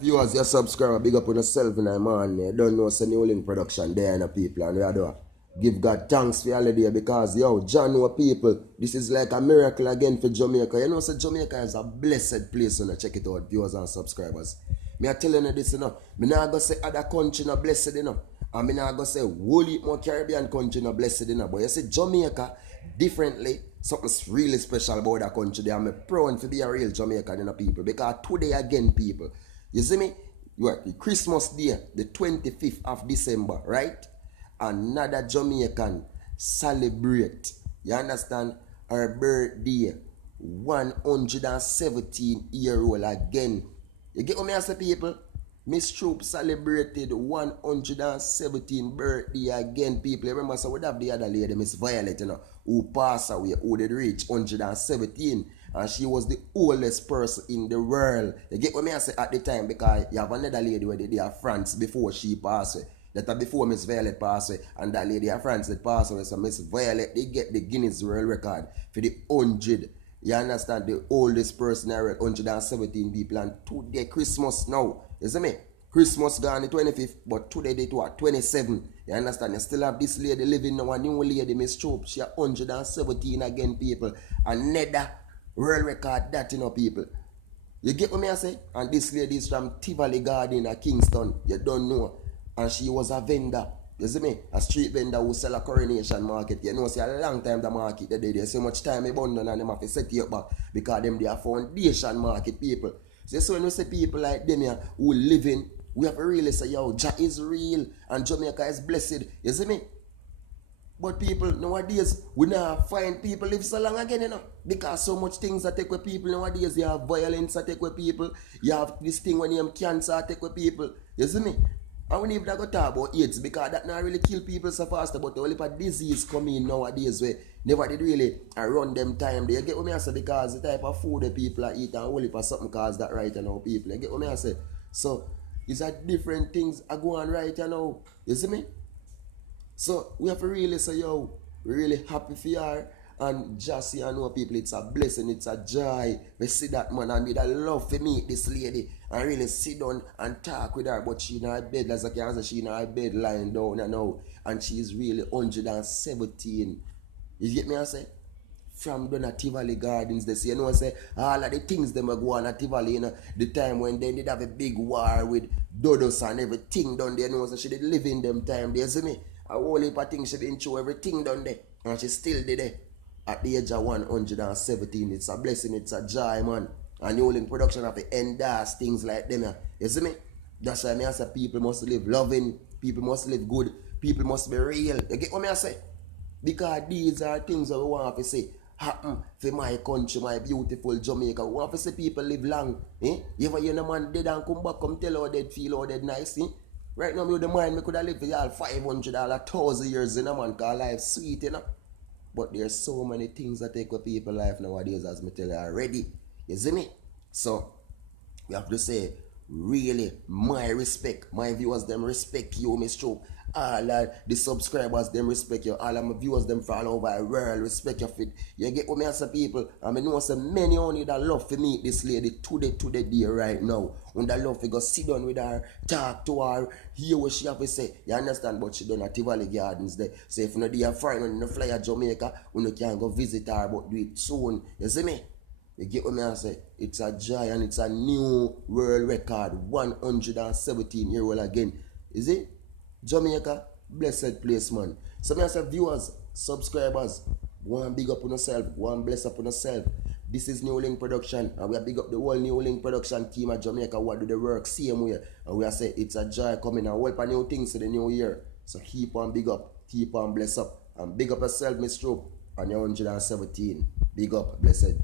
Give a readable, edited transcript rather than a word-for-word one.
Viewers, your subscriber, big up on yourself in the man. You don't know it's a newlink production there in the people, and we are to give God thanks for all the day because yo, John know people, this is like a miracle again for Jamaica. You know, so Jamaica is a blessed place when you check it out, viewers and subscribers. Me are telling you this, you know. Me not go say other country not blessed, you know. And me not go say whole heap more Caribbean country not blessed, you know. But you see Jamaica differently. Something's really special about that country there. I'm proud to be a real Jamaican, you know, people. Because today again, people, you see me? You are the Christmas Day, the 25th of December, right? Another Jamaican celebrate, you understand, her birthday, 117-year-old again. You get what me I say, people? Miss Troop celebrated 117 birthday again, people. You remember, so we have the other lady, Miss Violet, you know, who passed away, who did reach 117. And she was the oldest person in the world. You get what me I say at the time, because you have another lady where they are France before she passed away. That before Miss Violet passed away, and that lady of France that passed away. So Miss Violet, they get the Guinness World Record for the 100. You understand? The oldest person I read, 117 people. And today, Christmas now. You see me? Christmas gone the 25th, but today they do 27. You understand? You still have this lady living now, a new lady, Miss Troop. She 117 again, people. Another world record that, you know, people. You get what me I say? And this lady is from Tivoli Gardens in Kingston. You don't know. And she was a vendor. You see me? A street vendor who sell a coronation market. You know, see a long time the market they did. So much time abundant and them have to set you up back. Because them they are foundation market people. So when we say people like them here who living, we have to really say, yo, Jah is real and Jamaica is blessed. You see me? But people nowadays, we now find people live so long again, you know. Because so much things that take with people nowadays. You have violence that take with people. You have this thing when you have cancer that take with people. You see me? And we need to go talk about AIDS because that not really kill people so fast. But the only disease coming nowadays where never did really run them time. You get what I say? Because the type of food that people are eating and only for something cause that right now, people. You get what I say? So it's a different things are going right now. You see me? So we have to really say, yo, we're really happy for her. And just see, I know people, it's a blessing, it's a joy. We see that man and we'd love to meet this lady and really sit down and talk with her. But she in her bed, as I can say, she in her bed lying down and now. And she's really 117. You get me I say? From down at Tivoli Gardens, they say, you know, say, all of the things them go on at Tivoli, you know, the time when they did have a big war with Dodos and everything done there, you know, so she did live in them time, there, you see me? A whole heap of things she been through, everything done there, and she still did it. At the age of 117, it's a blessing, it's a joy, man. And you in production of the enders, things like them, yeah. You see me? That's why I say people must live loving, people must live good, people must be real. You get what I say? Because these are things that we want to say happen for my country, my beautiful Jamaica. We want to see people live long. Eh? If you know man dead and come back, come tell how they feel, how they nice. Eh? Right now, me with the mind, me could have lived for y'all 500 or 1,000 years in a man, because life sweet, you know. But there's so many things that take with people's life nowadays, as me tell you already. You see me? So, we have to say, really, my respect. My viewers, them respect you, Miss Troop. All the subscribers, them respect you. All of my viewers, them from all over the world, respect your fit. You get what me as a people? And I know so many only that love to meet this lady today day right now. And that love to go sit down with her, talk to her, hear what she have to say. You understand? But she done at Tivoli Gardens there. So if you know they are fine when you fly at Jamaica, you can go visit her, but do it soon. You see me? You get what me I say? It's a joy and it's a new world record. 117-year-old again. Is it? Jamaica, blessed place, man. So I say, viewers, subscribers, one big up on yourself, one bless up on yourself. This is Newlink Production, and we are big up the whole Newlink Production team at Jamaica who do the work same way. And we are say it's a joy coming and help new things to the new year. So keep on big up, keep on bless up, and big up yourself, Miss Troop, on your 117. Big up, blessed.